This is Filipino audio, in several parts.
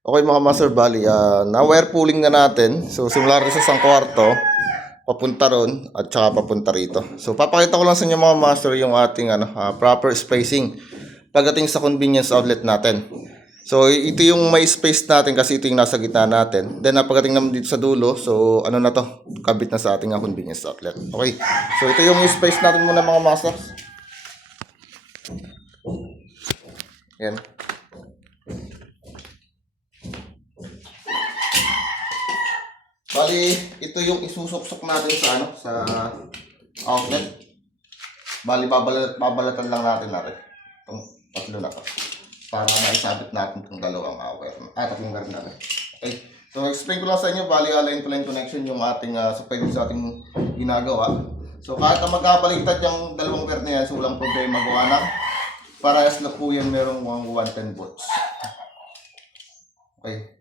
Okay mga master, bali, na-wire pulling na natin. So, simula rin sa isang kwarto, papunta ron, at saka papunta rito. So, papakita ko lang sa inyo mga master yung ating proper spacing pagdating sa convenience outlet natin. So, ito yung may space natin kasi ito yung nasa gitna natin. Then, pagdating naman dito sa dulo, so, ano na to, kabit na sa ating convenience outlet. Okay. So, ito yung space natin muna mga master. Yan. Bali, ito yung isusuksok natin sa outlet. Bali, babalatan lang natin itong tatlo na to para maisabit natin itong dalawang tatlong wire natin. Okay. So, explain ko lang sa inyo, bali, line-to-line connection yung ating sa ating ginagawa. So, kahit na magkabaligtad yung dalawang wire na yan, so walang problema gawa ng parehas na po yan merong 110 volts. Okay.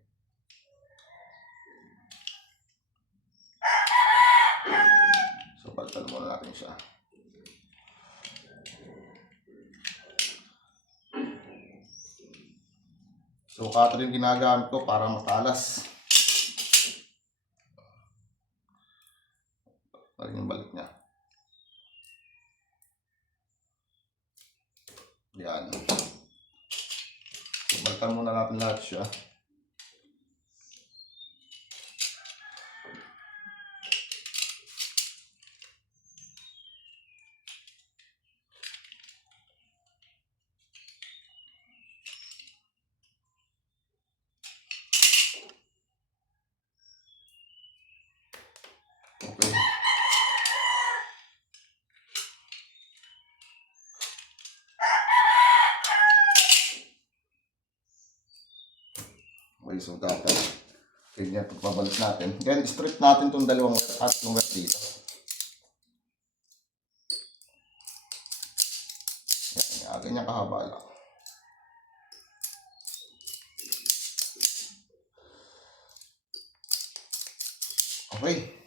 So, palitan muna natin siya. So, cutter yung ginagamit ko para matalas. Parang yung balik niya. Yan. So, balikan muna natin lahat siya. Okay. Okay, so dapat ganyan pagpabalik natin. Then, strip natin itong dalawang at lumbat dito. Yan, ganyan kahaba lang. Okay.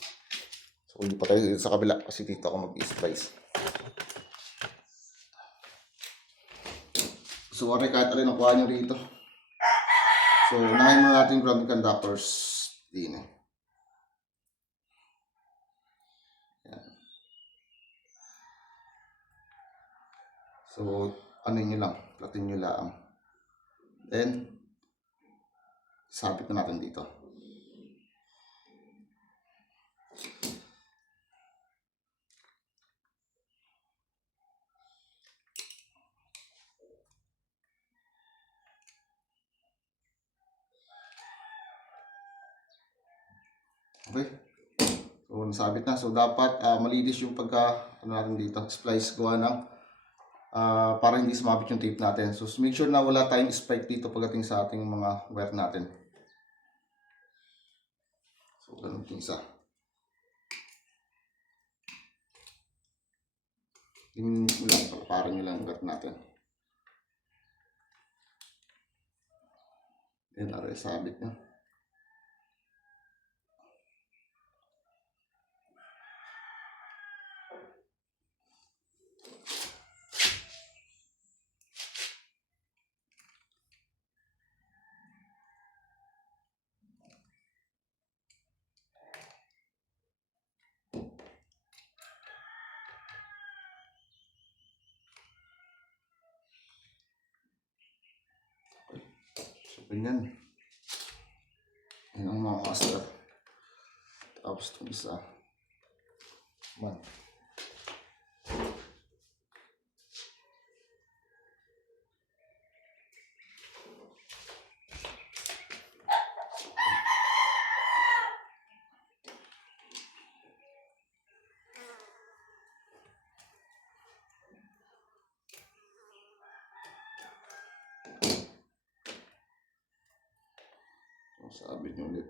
So, hindi pa tayo dito sa kabila kasi dito ako mag-splice. So, kahit alin ang kuha nyo rito. So, unahin muna natin yung grounding conductors din. Yan. So, ano nyo lang, platin nyo lang. Then, sabit na natin dito. Okay. So, nasabit na. So, dapat malinis yung natin dito, splice gawa ng para hindi sumabit yung tape natin. So, make sure na wala tayong spike dito pagdating sa ating mga wire natin. So, ganun yung isa. Yung lang, palaparan nyo lang yung wire natin. Yan, aray, sabit nyo. So, ganyan. Yan ang mga master. Tapos itong isa. Man. Sabit nyo ulit.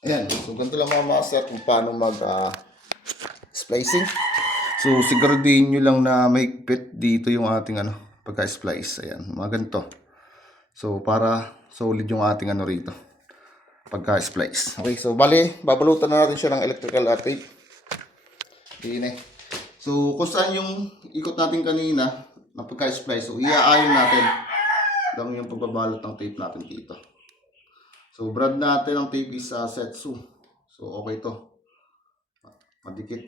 Ayan, so ganito lang mga master kung paano mag splicing. So siguraduhin nyo lang na mahigpit dito yung ating pagka-splice. Ayan, mga ganito. So para solid yung ating rito pagka-splice. Okay, so bali, babalutan na natin siya ng electrical tape. Dine. So kung saan yung ikot natin kanina ng pagka-splice, so iaayon natin lang yung pagbabalot ng tape natin dito. So brand natin ang tape is Setsu. So okay to. Madikit.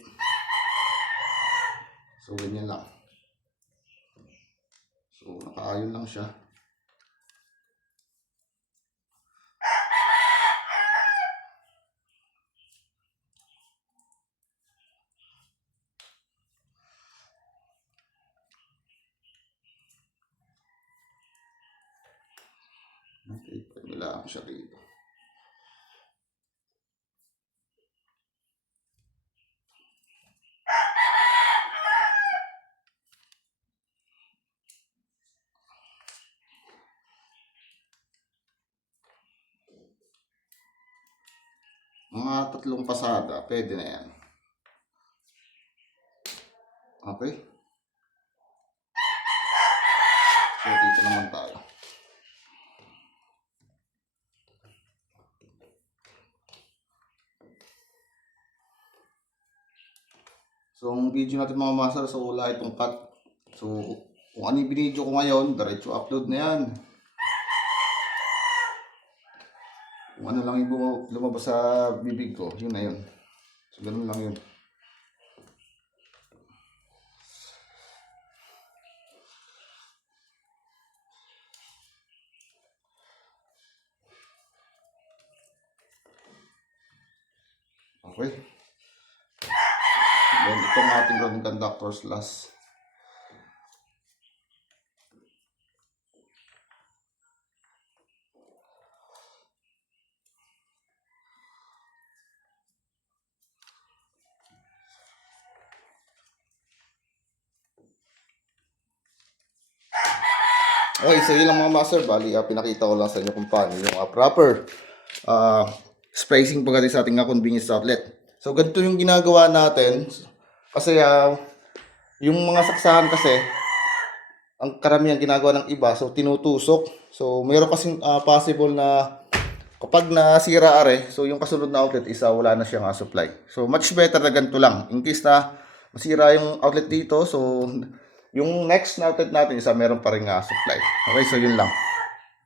So ganyan lang. So nakaayon lang siya. Okay, pagbilaan siya dito. Mga 3 pasada, pwede na yan. Okay. So dito naman tayo. So, ang video natin mga master, so wala itong cut. So, kung ano yung binidyo ko ngayon, diretso upload na yan. Kung ano lang yung lumabas sa bibig ko, yun na yun. So, ganun lang yun. Okay. Then, itong ating grounding conductors last. Okay, so yun lang mga master. Bali, pinakita ko lang sa inyo kung paano yung proper spacing pagdating sa ating convenience outlet. So, ganito yung ginagawa natin. Kasi, yung mga saksahan kasi, ang karamihan ginagawa ng iba, so tinutusok. So, mayroon kasing possible na kapag nasira so yung kasunod na outlet is wala na siyang supply. So, much better na ganito lang. In case na masira yung outlet dito, so yung next na outlet natin is meron pa rin supply. Okay, so yun lang.